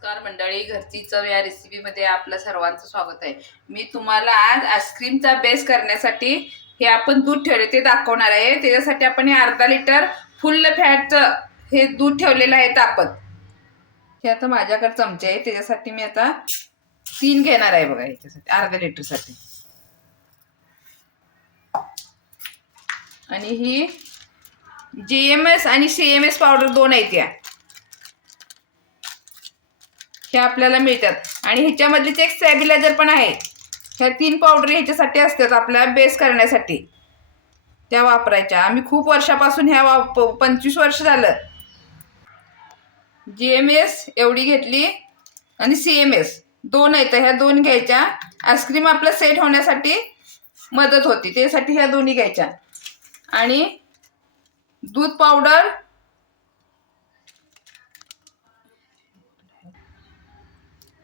नमस्कार मंडळी, घरची चव या रेसिपीमध्ये आपलं सर्वांचं स्वागत आहे। मी तुम्हाला आज आईस्क्रीमचा बेस करण्यासाठी हे आपण दूध ठेवले ते दाखवणार आहे। त्याच्यासाठी आपण हे अर्धा लिटर फुल फॅटचं हे दूध ठेवलेलं आहे तापत। हे आता माझ्याकडे चमचे आहे, त्याच्यासाठी मी आता 3 घेणार आहे बघा, याच्यासाठी अर्धा लिटर साठी। आणि ही GMS आणि CMS पावडर 2 आहेत या, हे आपल्याला मिळतात। आणि ह्याच्यामधलीच एक स्टॅबिलायझर पण आहे। ह्या 3 पावडर ह्याच्यासाठी असतात आपल्याला बेस करण्यासाठी, त्या वापरायच्या। आम्ही खूप वर्षापासून ह्या 25 वर्ष झालं GMS एवढी घेतली आणि CMS 2 आहेत, ह्या 2 घ्यायच्या। आईस्क्रीम आपलं सेट होण्यासाठी मदत होती, त्यासाठी ह्या दोन्ही घ्यायच्या। आणि दूध पावडर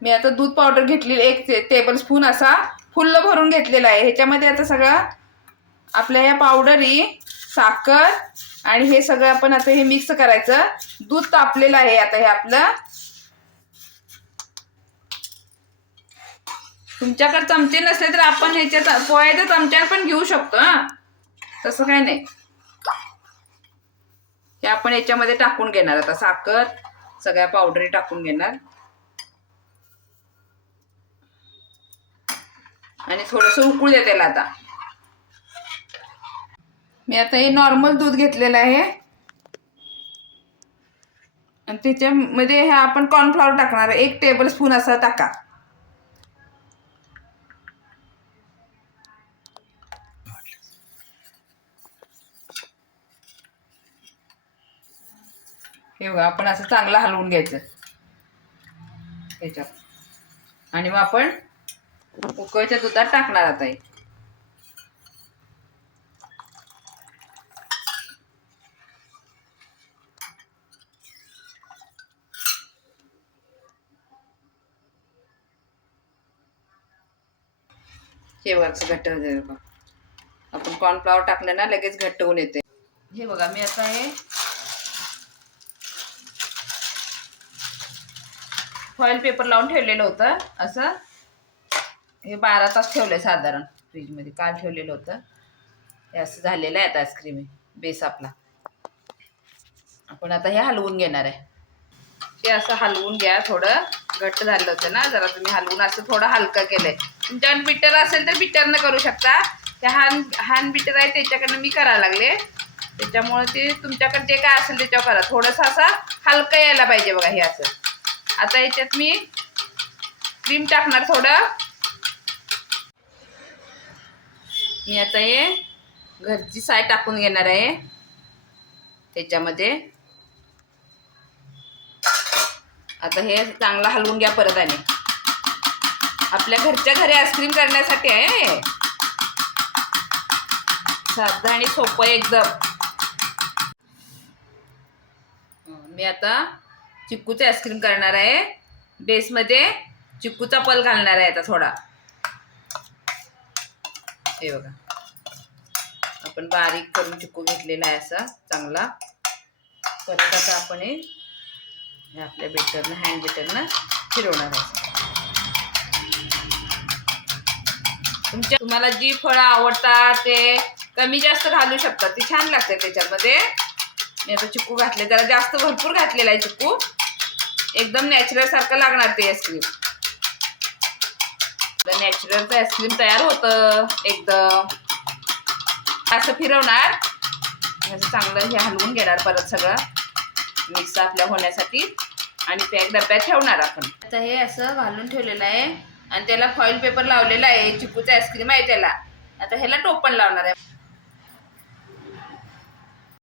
मी आता दूध पावडर घेतली 1 टेबलस्पून असा फुल्ल भरून घेतलेला आहे। ह्याच्यामध्ये आता सगळं आपल्या ह्या पावडरी, साखर आणि हे सगळं आपण आता हे मिक्स करायचं। दूध तापलेलं आहे आता हे आपलं। तुमच्याकडे चमचे नसले तर आपण ह्याच्यात पोह्याच्या चमच्याने पण घेऊ शकतो, तसं काय नाही। हे आपण याच्यामध्ये टाकून घेणार आता साखर, सगळ्या पावडरी टाकून घेणार आणि थोडंसं उकळू दे त्याला। आता मी आता हे नॉर्मल दूध घेतलेलं आहे आणि त्याच्यामध्ये हे आपण कॉर्नफ्लॉवर टाकणार आहे, 1 टेबलस्पून असा टाका। हे बघा, आपण असं चांगलं हलवून घ्यायचं त्याच्यात आणि मग आपण उकळत्या दुधात टाकणार आता हे। हे वरचं घट्ट होईल बघा, आपण कॉर्नफ्लॉवर टाकलं ना लगेच घट्ट होऊन येते। हे बघा, मी आता हे फॉइल पेपर लावून ठेवलेलं होतं असं। हे 12 तास ठेवलंय साधारण फ्रीजमध्ये, काल ठेवलेलं होतं। हे असं झालेलं आहे आता आईस्क्रीम बेस आपला। आपण आता हे हलवून घेणार आहे। हे असं हलवून घ्या, थोडं घट्ट झालं होतं ना, जरा तुम्ही हलवून असं थोडं हलकं केलंय। तुमच्याकडे बिटर असेल तर बिटरनं करू शकता। हे हॅन्ड बिटर आहे त्याच्याकडनं मी करायला लागले, त्याच्यामुळे ते तुमच्याकडे जे काय असेल त्याच्यावर करा। थोडंसं असं हलकं यायला पाहिजे बघा हे असं। आता याच्यात मी क्रीम टाकणार थोडं। मी आता हे घरची साय टाकून घेणार आहे त्याच्यामध्ये। आता हे चांगलं हलवून घ्या परत। आणि आपल्या घरच्या घरी आईस्क्रीम करण्यासाठी आहे, साधं आणि सोपं एकदम। मी आता चिक्कूचे आईस्क्रीम करणार आहे, बेसमध्ये चिक्कूचा पल घालणार आहे आता थोडा। हे बघा, आपण बारीक करून चिक्कू घेतलेला आहे असा चांगला। परत आता आपण हे आपल्या बेटरनं, हँड बेटरनं फिरवणार आहे। तुम्हाला जी फळं आवडतात ते कमी जास्त घालू शकतात, ती छान लागते त्याच्यामध्ये। मी आता चिक्कू घातले, जरा जास्त भरपूर घातलेला आहे चिक्कू, एकदम नॅचरल सारखं लागणार ते आईस्क्रीम। नॅचरलचं आईस्क्रीम तयार होतं एकदम। असं फिरवणार, असं चांगलं हे हलवून घेणार परत सगळं मिक्स आपल्या होण्यासाठी आणि पॅक डब्यात ठेवणार आपण। आता हे असं घालून ठेवलेलं आहे आणि त्याला फॉइल पेपर लावलेला आहे। चिक्कूचं आईस्क्रीम आहे त्याला। आता ह्याला टोपण लावणार आहे।